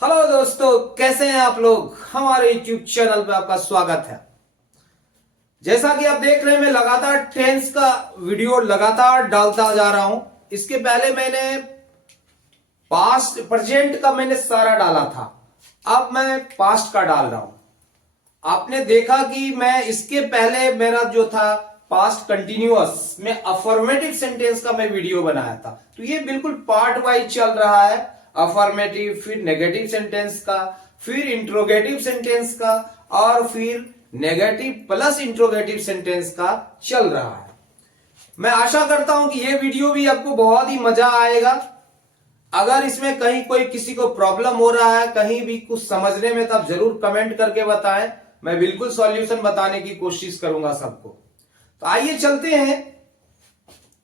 Hello दोस्तों, कैसे हैं आप लोग। हमारे YouTube चैनल पे आपका स्वागत है। जैसा कि आप देख रहे हैं, मैं लगातार टेंस का वीडियो लगातार डालता जा रहा हूं। इसके पहले मैंने पास्ट प्रेजेंट का मैंने सारा डाला था, अब मैं पास्ट का डाल रहा हूं। आपने देखा कि मैं इसके पहले मेरा जो था पास्ट कंटिन्यूअस में अफर्मेटिव सेंटेंस का मैं वीडियो बनाया था, तो ये बिल्कुल पार्ट वाइज चल रहा है। अफर्मेटिव, फिर नेगेटिव सेंटेंस का, फिर इंट्रोगेटिव सेंटेंस का, और फिर नेगेटिव प्लस इंट्रोगेटिव सेंटेंस का चल रहा है। मैं आशा करता हूं कि ये वीडियो भी आपको बहुत ही मजा आएगा। अगर इसमें कहीं कोई किसी को प्रॉब्लम हो रहा है, कहीं भी कुछ समझने में, तो आप जरूर कमेंट करके बताएं। मैं बिल्कुल सॉल्यूशन बताने की कोशिश करूंगा सबको। तो आइए चलते हैं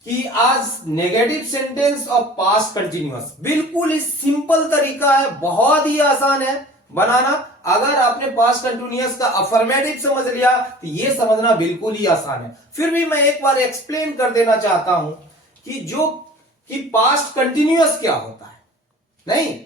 कि आज नेगेटिव सेंटेंस और पास्ट कंटिन्यूअस बिल्कुल ही सिंपल तरीका है, बहुत ही आसान है बनाना। अगर आपने पास्ट कंटिन्यूअस का अफर्मेटिव समझ लिया तो ये समझना बिल्कुल ही आसान है। फिर भी मैं एक बार एक्सप्लेन कर देना चाहता हूं कि पास्ट कंटिन्यूअस क्या होता है। नहीं,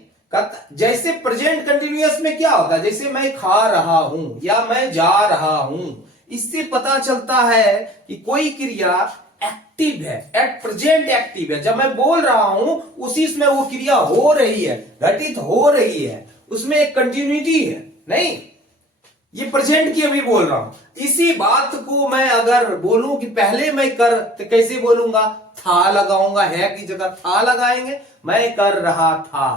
जैसे प्रेजेंट कंटिन्यूअस में क्या होता है, जैसे मैं खा रहा हूं या मैं जा रहा हूं, इससे पता चलता है कि कोई क्रिया एक्टिव है, एट प्रेजेंट एक्टिव है। जब मैं बोल रहा हूं उसी में वो क्रिया हो रही है, घटित हो रही है, उसमें एक कंटिन्यूटी है। नहीं, ये प्रेजेंट की अभी बोल रहा हूं। इसी बात को मैं अगर बोलूं कि पहले मैं कर, तो कैसे बोलूंगा, था लगाऊंगा, है की जगह था लगाएंगे, मैं कर रहा था,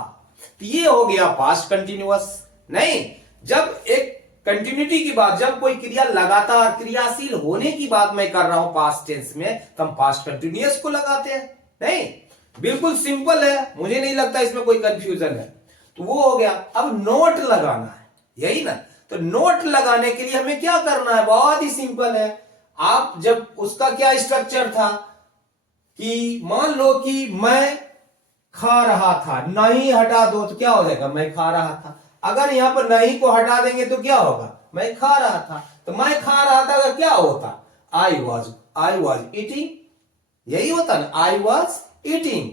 तो ये हो गया पास्ट कंटिन्यूअस। नहीं, जब एक कंटिन्यूटी की बात, जब कोई क्रिया लगातार क्रियाशील होने की बात मैं कर रहा हूं पास्ट टेंस में, तो हम पास्ट कंटिन्यूअस को लगाते हैं। नहीं, बिल्कुल सिंपल है, मुझे नहीं लगता इसमें कोई कंफ्यूजन है। तो वो हो गया। अब नोट लगाना है, यही ना। तो नोट लगाने के लिए हमें क्या करना है, बहुत ही सिंपल है। आप जब उसका क्या स्ट्रक्चर था कि मान लो कि मैं खा रहा था, नहीं हटा दो तो क्या हो जाएगा, मैं खा रहा था। अगर यहां पर नहीं को हटा देंगे तो क्या होगा, मैं खा रहा था। तो मैं खा रहा था अगर क्या होता, आई वॉज ईटिंग, यही होता ना, आई वॉज ईटिंग।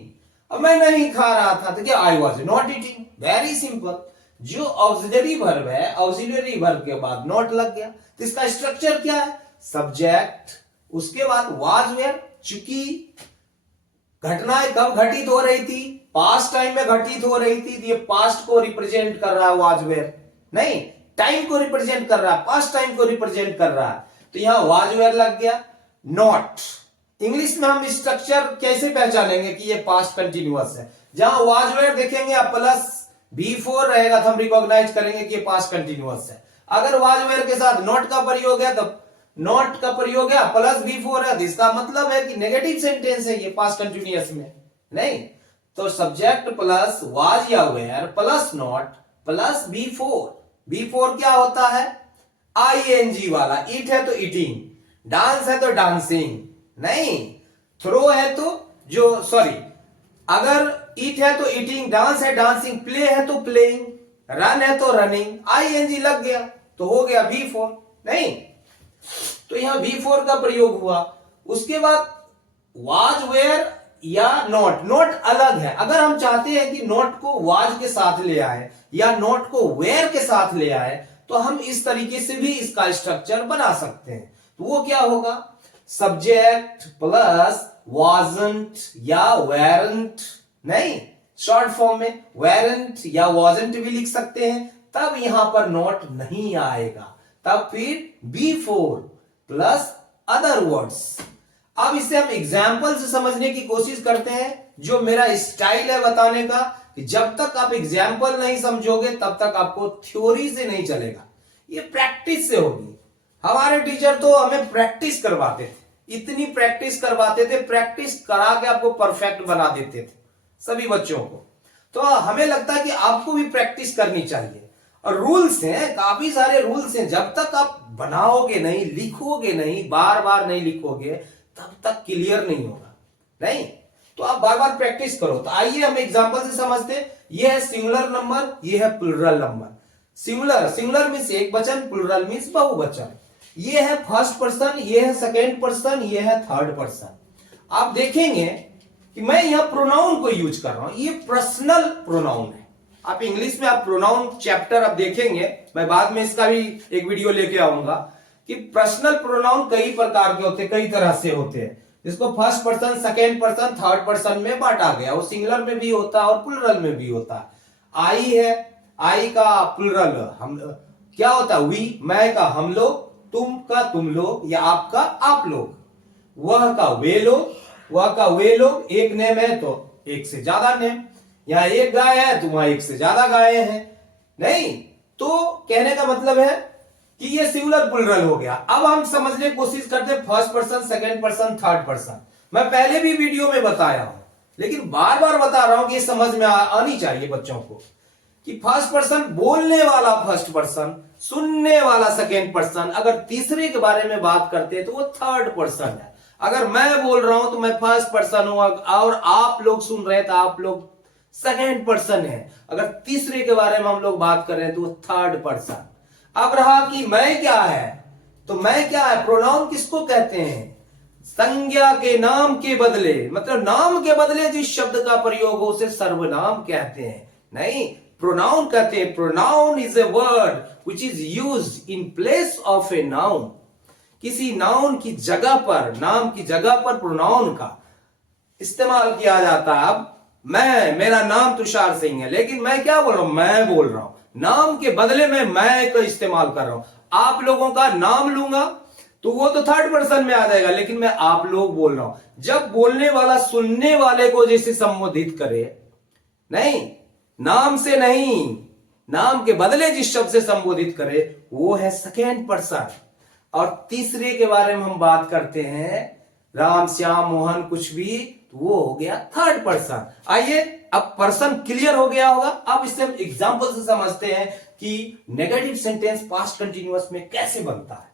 अब मैं नहीं खा रहा था तो क्या, I was not eating. Very simple. जो ऑक्सिलरी वर्ब है, ऑक्सिलरी वर्ब के बाद नॉट लग गया, तो इसका स्ट्रक्चर क्या है, सब्जेक्ट, उसके बाद वाज वेयर, चूंकि घटनाएं कब घटित हो रही थी, पास्ट टाइम में घटित हो रही थी, ये पास्ट को रिप्रेजेंट कर रहा है वाज वेयर। नहीं, टाइम को रिप्रेजेंट कर रहा है, पास्ट टाइम को रिप्रेजेंट कर रहा है, तो यहां वाज वेयर लग गया। नॉट, इंग्लिश में हम स्ट्रक्चर कैसे पहचानेंगे कि ये पास्ट कंटिन्यूअस है, जहां वाज वेयर देखेंगे आप प्लस B4 रहेगा तो हम रिकॉग्नाइज करेंगे कि ये पास्ट कंटिन्यूअस है। अगर वाज वेयर के साथ नॉट का प्रयोग है, तो नॉट का प्रयोग है प्लस B4 है, इसका मतलब है कि नेगेटिव सेंटेंस है ये पास्ट कंटिन्यूअस में। नहीं, तो सब्जेक्ट प्लस वाज या where plus not plus B4 क्या होता है, ING वाला। ईट है तो ईटिंग, डांस है तो डांसिंग, नहीं, थ्रो है तो अगर ईट है तो ईटिंग, डांस है डांसिंग, प्ले है तो प्लेइंग, रन है तो रनिंग, ING लग गया तो हो गया B4। नहीं, तो यहां V4 का प्रयोग हुआ। उसके बाद वाज वेयर या नॉट अलग है। अगर हम चाहते हैं कि नॉट को वाज के साथ ले आए या नॉट को वेयर के साथ ले आए, तो हम इस तरीके से भी इसका स्ट्रक्चर बना सकते हैं। तो वो क्या होगा, सब्जेक्ट प्लस वाजंट या वेरंट, नहीं, शॉर्ट फॉर्म में वेरंट या वाजंट भी लिख सकते हैं, तब यहां पर नॉट नहीं आएगा, तब फिर B4 प्लस अदर वर्ड्स। अब इसे हम एग्जाम्पल से समझने की कोशिश करते हैं, जो मेरा स्टाइल है बताने का, कि जब तक आप एग्जाम्पल नहीं समझोगे तब तक आपको थ्योरी से नहीं चलेगा, ये प्रैक्टिस से होगी। हमारे टीचर तो हमें प्रैक्टिस करवाते थे, इतनी प्रैक्टिस करवाते थे, प्रैक्टिस करा के आपको परफेक्ट बना देते थे सभी बच्चों को। तो हमें लगता है कि आपको भी प्रैक्टिस करनी चाहिए। और रूल्स हैं, काफी सारे रूल्स हैं, जब तक आप बनाओगे नहीं, लिखोगे नहीं, बार बार नहीं लिखोगे, तब तक क्लियर नहीं होगा। नहीं, तो आप बार बार प्रैक्टिस करो। तो आइए हम एग्जांपल से समझते हैं। ये है सिंगुलर नंबर, ये है प्लुरल नंबर। सिंगुलर मींस एक वचन, प्लुरल मींस बहुवचन। ये है फर्स्ट पर्सन, ये है सेकेंड पर्सन, ये है थर्ड पर्सन। आप देखेंगे कि मैं यहां प्रोनाउन को यूज कर रहा हूं, ये पर्सनल प्रोनाउन है। आप इंग्लिश में आप प्रोनाउन चैप्टर आप देखेंगे, मैं बाद में इसका भी एक वीडियो लेके आऊंगा कि पर्सनल प्रोनाउन कई प्रकार के होते हैं, कई तरह से होते हैं, जिसको first person, second person, third person में बांटा गया। वो सिंगुलर में भी होता है और प्लूरल में भी होता है। आई है, आई का प्लूरल हम क्या होता है? वी, मैं का हम लोग, तुम का तुम लोग या आपका आप लोग, वह का वे लोग, वह का वे लोग। एक नेम है तो एक से ज्यादा नेम, यहां एक गाय है तो वहां एक से ज्यादा गाय हैं। नहीं, तो कहने का मतलब है कि ये सिंगुलर प्लूरल हो गया। अब हम समझने की कोशिश करते हैं first person, second person, third person. मैं पहले भी वीडियो में बताया हूं, लेकिन बार बार बता रहा हूं कि ये समझ में आनी चाहिए बच्चों को कि फर्स्ट पर्सन बोलने वाला फर्स्ट पर्सन, सुनने वाला सेकेंड पर्सन, अगर तीसरे के बारे में बात करते हैं तो वो थर्ड पर्सन है। अगर मैं बोल रहा हूं तो मैं फर्स्ट पर्सन हूं और आप लोग सुन रहे हैं तो आप लोग सेकेंड पर्सन है। अगर तीसरे के बारे में हम लोग बात कर रहे हैं तो वो थर्ड पर्सन। अब रहा कि मैं क्या है, तो मैं क्या है? प्रोनाउन किसको कहते हैं? संज्ञा के नाम के बदले, मतलब नाम के बदले जिस शब्द का प्रयोग हो उसे सर्वनाम कहते हैं। नहीं, प्रोनाउन कहते हैं। Pronoun is a word which is used in place of a noun. किसी नाउन की जगह पर, नाम की जगह पर प्रोनाउन का इस्तेमाल किया जाता है। अब मेरा नाम तुषार सिंह है, लेकिन मैं क्या बोल रहा हूं? मैं बोल रहा हूं, नाम के बदले में मैं को इस्तेमाल कर रहा हूं। आप लोगों का नाम लूंगा तो वो तो थर्ड पर्सन में आ जाएगा, लेकिन मैं आप लोग बोल रहा हूं। जब बोलने वाला सुनने वाले को जैसे संबोधित करे, नहीं नाम से नहीं, नाम के बदले जिस शब्द से संबोधित करे वो है सेकेंड पर्सन। और तीसरे के बारे में हम बात करते हैं, राम, श्याम, मोहन, कुछ भी, तो वो हो गया थर्ड पर्सन। आइए, अब पर्सन क्लियर हो गया होगा। अब इससे हम एग्जांपल से समझते हैं कि नेगेटिव सेंटेंस पास्ट कंटिन्यूअस में कैसे बनता है।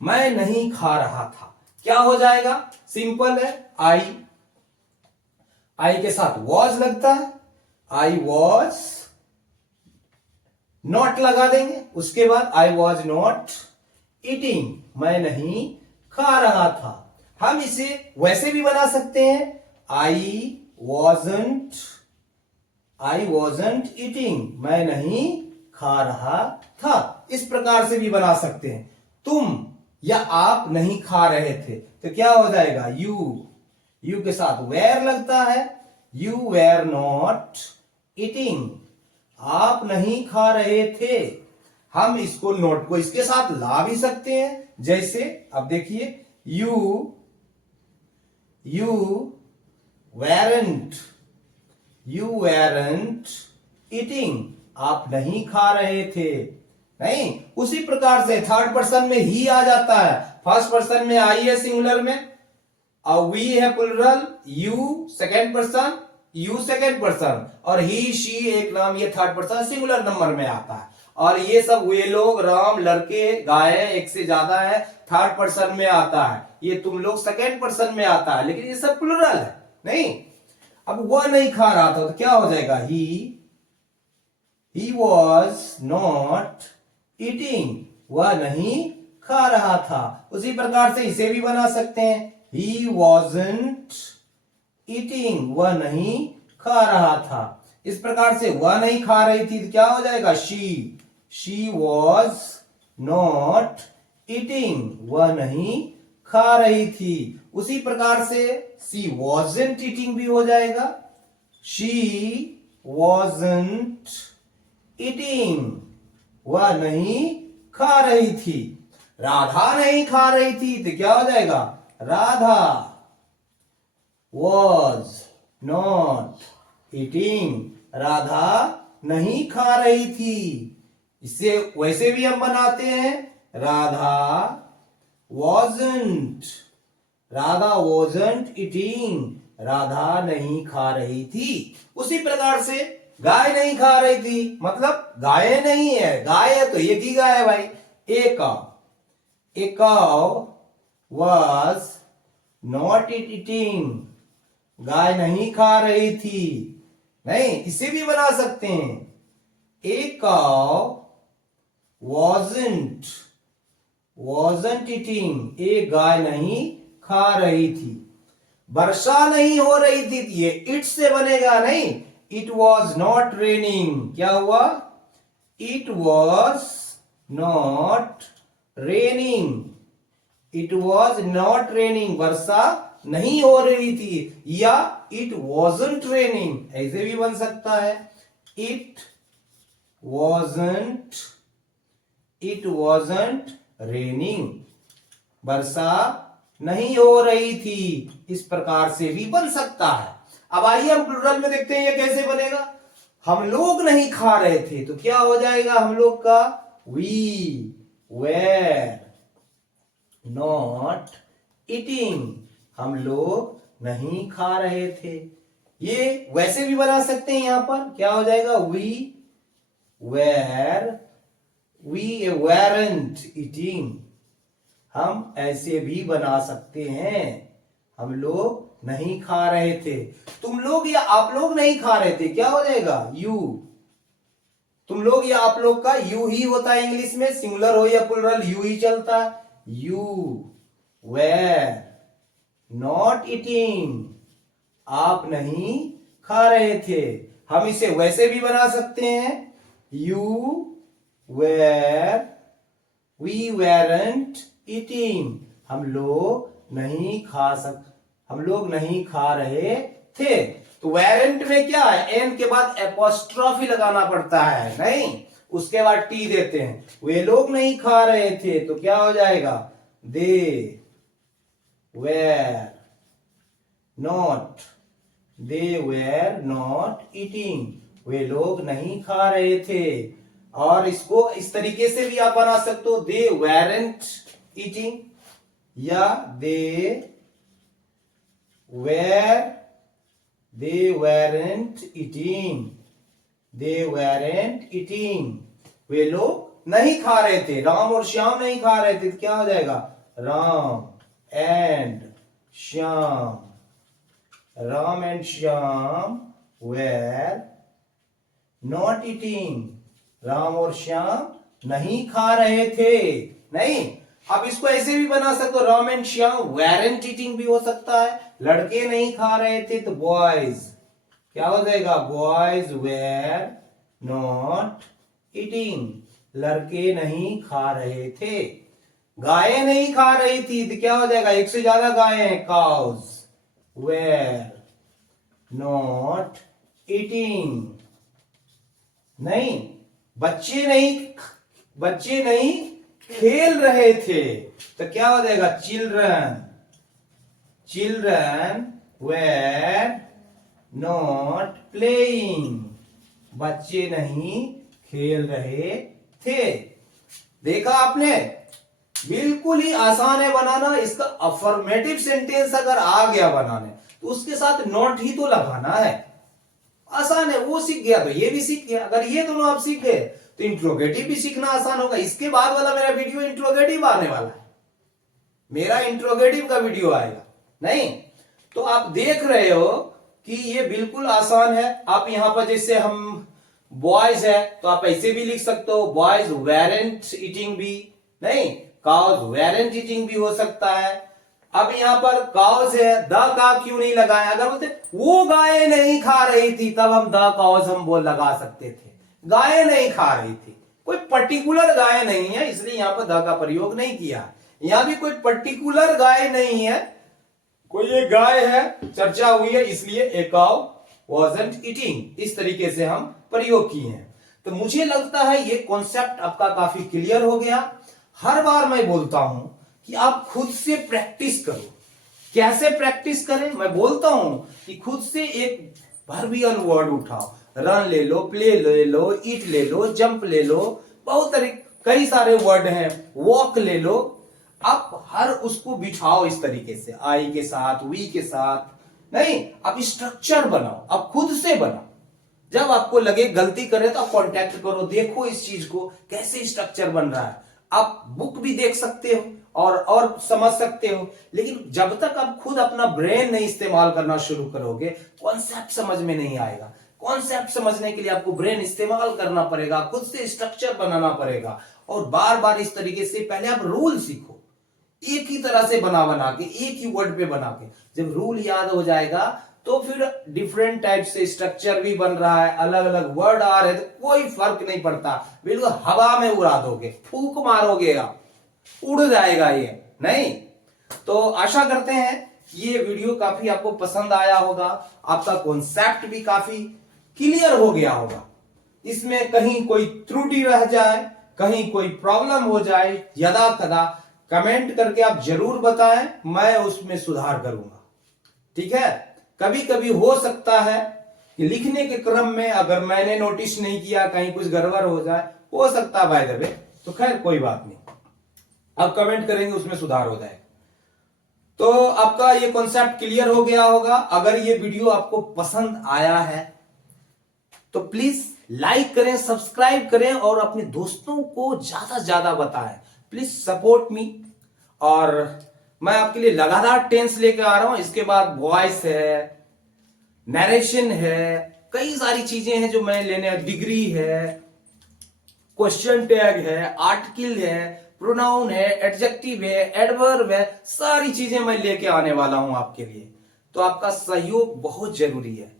मैं नहीं खा रहा था, क्या हो जाएगा? सिंपल है, आई के साथ वॉज लगता है, आई वॉज नॉट लगा देंगे। उसके बाद आई वॉज नॉट ईटिंग, मैं नहीं खा रहा था। हम इसे वैसे भी बना सकते हैं, आई वॉजंट ईटिंग, मैं नहीं खा रहा था। इस प्रकार से भी बना सकते हैं। तुम या आप नहीं खा रहे थे तो क्या हो जाएगा? यू के साथ वेयर लगता है, यू वेयर नॉट ईटिंग, आप नहीं खा रहे थे। हम इसको नोट को इसके साथ ला भी सकते हैं, जैसे अब देखिए, यू वेरंट ईटिंग, आप नहीं खा रहे थे। नहीं, उसी प्रकार से थर्ड पर्सन में ही आ जाता है। फर्स्ट पर्सन में आई है सिंगुलर में, और वी है प्लूरल, यू सेकेंड पर्सन, और ही, शी एक नाम, ये थर्ड पर्सन सिंगुलर नंबर में आता है। और ये सब वे लोग, राम, लड़के, गाय एक से ज्यादा है, थर्ड पर्सन में आता है। ये तुम लोग सेकेंड पर्सन में आता है, लेकिन ये सब प्लूरल है। नहीं, अब वह नहीं खा रहा था तो क्या हो जाएगा? ही वॉज नॉट ईटिंग, वह नहीं खा रहा था। उसी प्रकार से इसे भी बना सकते हैं, ही वॉजंट ईटिंग, वह नहीं खा रहा था। इस प्रकार से वह नहीं खा रही थी तो क्या हो जाएगा? शी वॉज नॉट ईटिंग, वह नहीं खा रही थी। उसी प्रकार से शी वॉजंट ईटिंग भी हो जाएगा, शी वॉजंट ईटिंग, वह नहीं खा रही थी। राधा नहीं खा रही थी तो क्या हो जाएगा? Radha was not eating, Radha नहीं खा रही थी। इसे वैसे भी हम बनाते हैं, राधा वॉजंट ईटिंग, राधा नहीं खा रही थी। उसी प्रकार से गाय नहीं खा रही थी, मतलब गाय नहीं है, गाय है तो एक ही गाय है भाई, एक काउ वॉज नॉट ईटिंग, गाय नहीं खा रही थी। नहीं, इसे भी बना सकते हैं, ए काउ wasn't eating, एक गाय नहीं खा रही थी। वर्षा नहीं हो रही थी, ये इट से बनेगा नहीं, इट वॉज नॉट रेनिंग। क्या हुआ? It was not raining. It was not raining, वर्षा नहीं हो रही थी। या इट वॉजंट रेनिंग, ऐसे भी बन सकता है। इट वॉजंट रेनिंग, वर्षा नहीं हो रही थी। इस प्रकार से भी बन सकता है। अब आइए हम प्लूरल में देखते हैं ये कैसे बनेगा। हम लोग नहीं खा रहे थे तो क्या हो जाएगा हम लोग का? वी वेर नॉट ईटिंग, हम लोग नहीं खा रहे थे। ये वैसे भी बना सकते हैं, यहां पर क्या हो जाएगा? वी वेरंट ईटिंग, हम ऐसे भी बना सकते हैं, हम लोग नहीं खा रहे थे। तुम लोग या आप लोग नहीं खा रहे थे, क्या हो जाएगा? यू। तुम लोग या आप लोग का यू ही होता है इंग्लिश में, सिंगुलर हो या प्लुरल यू ही चलता है। यू वेर नॉट ईटिंग, आप नहीं खा रहे थे। हम इसे वैसे भी बना सकते हैं, वी वेरंट ईटिंग, हम लोग नहीं खा रहे थे। तो वेरेंट में क्या है? एन के बाद एपोस्ट्रॉफी लगाना पड़ता है, नहीं, उसके बाद टी देते हैं। वे लोग नहीं खा रहे थे तो क्या हो जाएगा? दे वेर नॉट ईटिंग, वे लोग नहीं खा रहे थे। और इसको इस तरीके से भी आप बना सकते हो, दे वेरेंट ईटिंग, या दे weren't eating, वे लोग नहीं खा रहे थे। राम और श्याम नहीं खा रहे थे तो क्या हो जाएगा? Ram and Shyam were not eating, Ram और श्याम नहीं खा रहे थे। नहीं, अब इसको ऐसे भी बना सकते हो, Ram and Shyam weren't eating भी हो सकता है। लड़के नहीं खा रहे थे तो बॉयज, क्या हो जाएगा? बॉयज वेर नॉट ईटिंग, लड़के नहीं खा रहे थे। गायें नहीं खा रही थी तो क्या हो जाएगा? एक से ज्यादा गायें हैं, काउज वेर नॉट ईटिंग। नहीं, बच्चे नहीं खेल रहे थे तो क्या हो जाएगा? चिल्ड्रन वेर नॉट प्लेइंग, बच्चे नहीं खेल रहे थे। देखा आपने, बिल्कुल ही आसान है बनाना। इसका अफर्मेटिव सेंटेंस अगर आ गया बनाने तो उसके साथ नॉट ही तो लगाना है। आसान है, वो सीख गया तो ये भी सीख गया। अगर ये दोनों आप सीख गए तो इंट्रोगेटिव भी सीखना आसान होगा। इसके बाद वाला मेरा वीडियो इंट्रोगेटिव आने वाला है, मेरा इंट्रोगेटिव का वीडियो आएगा। नहीं तो आप देख रहे हो कि ये बिल्कुल आसान है। आप यहां पर जैसे हम बॉयज है तो आप ऐसे भी लिख सकते हो, बॉयज वेरेंट ईटिंग भी, नहीं, काउज वेरेंट ईटिंग भी हो सकता है। अब यहां पर काउज है, द का क्यों नहीं लगाया? अगर बोलते वो गाय नहीं खा रही थी तब हम द काउज हम बोल लगा सकते थे। गाय नहीं खा रही थी, कोई पर्टिकुलर गाय नहीं है, इसलिए यहां पर द का प्रयोग नहीं किया। यहां भी कोई पर्टिकुलर गाय नहीं है, कोई एक गाय है, चर्चा हुई है, इसलिए ए काउ wasn't eating, इस तरीके से हम प्रयोग किए हैं। तो मुझे लगता है ये कॉन्सेप्ट आपका काफी क्लियर हो गया। हर बार मैं बोलता हूं कि आप खुद से प्रैक्टिस करो। कैसे प्रैक्टिस करें? मैं बोलता हूं कि खुद से एक वर्बियल वर्ड उठाओ, रन ले लो, प्ले ले लो, ईट ले लो, जंप ले लो, बहुत कई सारे वर्ड हैं, वॉक ले लो। आप हर उसको बिठाओ इस तरीके से, आई के साथ, वी के साथ, नहीं, आप स्ट्रक्चर बनाओ, आप खुद से बनाओ। जब आपको लगे गलती करे तो आप कांटेक्ट करो, देखो इस चीज को कैसे स्ट्रक्चर बन रहा है। आप बुक भी देख सकते हो और समझ सकते हो, लेकिन जब तक आप खुद अपना ब्रेन नहीं इस्तेमाल करना शुरू करोगे, कॉन्सेप्ट समझ में नहीं आएगा। कॉन्सेप्ट समझने के लिए आपको ब्रेन इस्तेमाल करना पड़ेगा, खुद से स्ट्रक्चर बनाना पड़ेगा, और बार बार इस तरीके से पहले आप रूल सीखो, एक ही तरह से बना के, एक ही वर्ड पे बना के। जब रूल याद हो जाएगा तो फिर डिफरेंट टाइप से स्ट्रक्चर भी बन रहा है, अलग अलग वर्ड आ रहे, तो कोई फर्क नहीं पड़ता, बिल्कुल हवा में उड़ा दोगे, फूंक मारोगे आप, उड़ जाएगा ये नहीं। तो आशा करते हैं ये वीडियो काफी आपको पसंद आया होगा, आपका कॉन्सेप्ट भी काफी क्लियर हो गया होगा। इसमें कहीं कोई त्रुटि रह जाए, कहीं कोई प्रॉब्लम हो जाए, यदा कदा कमेंट करके आप जरूर बताएं, मैं उसमें सुधार करूंगा। ठीक है, कभी कभी हो सकता है कि लिखने के क्रम में अगर मैंने नोटिस नहीं किया, कहीं कुछ गड़बड़ हो जाए, हो सकता है बाय द वे, तो खैर कोई बात नहीं, आप कमेंट करेंगे उसमें सुधार हो जाएगा। तो आपका ये कॉन्सेप्ट क्लियर हो गया होगा। अगर ये वीडियो आपको पसंद आया है तो प्लीज लाइक करें, सब्सक्राइब करें और अपने दोस्तों को ज्यादा से ज्यादा बताएं। Please support me. और मैं आपके लिए लगातार टेंस लेकर आ रहा हूं, इसके बाद वॉइस है, नरेशन है, कई सारी चीजें हैं जो मैं लेने, डिग्री है, क्वेश्चन टैग है, आर्टिकल है, प्रोनाउन है, एडजेक्टिव है, एडवर्ब है, सारी चीजें मैं लेके आने वाला हूं आपके लिए। तो आपका सहयोग बहुत जरूरी है।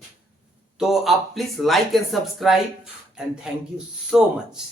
तो आप please like and subscribe and thank you so much.